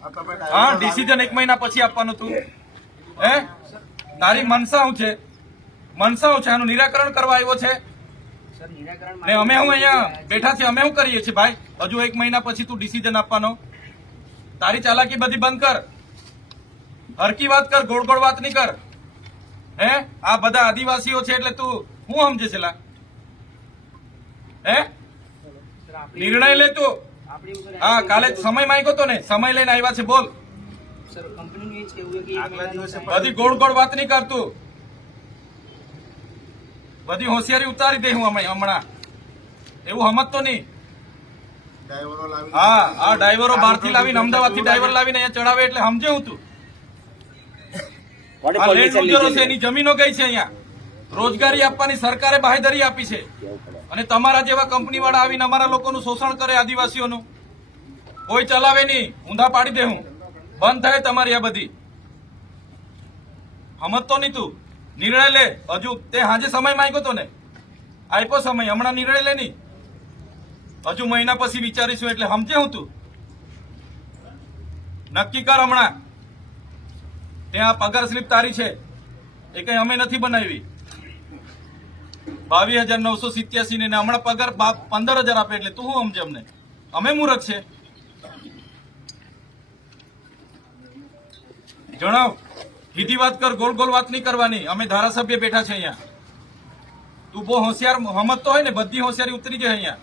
હા, ડિસિઝન 1 મહિના પછી આપવાનું તું હે? તારી મનસા શું છે? મનસા શું છે? આનું નિરાકરણ કરવા આવ્યો છે ને અમે હું અહીંયા બેઠા છે, અમે શું કરીએ છીએ ભાઈ? હજુ 1 મહિના પછી તું ડિસિઝન આપવાનો? તારી ચાલાકી બધી બંધ કર, હરકી વાત કર, ગોળ ગોળ વાત નહીં કર. હે, આ બધા આદિવાસીઓ છે એટલે તું શું સમજે છે લા? હે, નિર્ણય લે તું. હા, કાલે સમય માંગ્યો તો ને, સમય લઈને આવ્યા છે, બોલ. બધી ગોળ ગોળ વાત નહીં કરતું, બધી હોશિયારી ઉતારી દે હું હમણાં, એવું સમજતો નહીં. હા, આ ડ્રાઈવરો બહારથી લાવીને, અમદાવાદથી ડ્રાઈવર લાવીને અહીંયા ચડાવે એટલે સમજે હું તું. આ લેન્ડ યુઝરો છે, એની જમીનો ગઈ છે, અહીંયા રોજગારી આપવાની સરકારે બાંહેધરી આપી છે, અને તમારા જેવા કંપની વાળા આવીને અમારા લોકોનું શોષણ કરે, આદિવાસીઓનું. કોઈ ચલાવે નહીં, ઊંધા પાડી દે હું. બંધ થાય તમારી આ બધી. સમજતો નહીં તું. નિર્ણય લે. હજુ તે હાજે સમય માંગ્યો તો ને, આપ્યો સમય, હમણાં નિર્ણય લે નહીં. હજુ મહિના પછી વિચારીશું એટલે સમજે હું તું. નક્કી કર હમણાં. ત્યાં પગાર સ્લીપ તારી છે, એ કઈ અમે નથી બનાવી. 22,987 ને હમણાં પગાર 15,000 આપે એટલે તું શું સમજે અમને? અમે મૂર્ખ છે? જણાવ, સીધી વાત કર, ગોળ ગોળ વાત નહીં કરવાની. અમે ધારાસભ્ય બેઠા છે અહીંયા. તું બહુ હોશિયાર સમજતો હોય ને, બધી હોશિયારી ઉતરી જાય અહીંયા.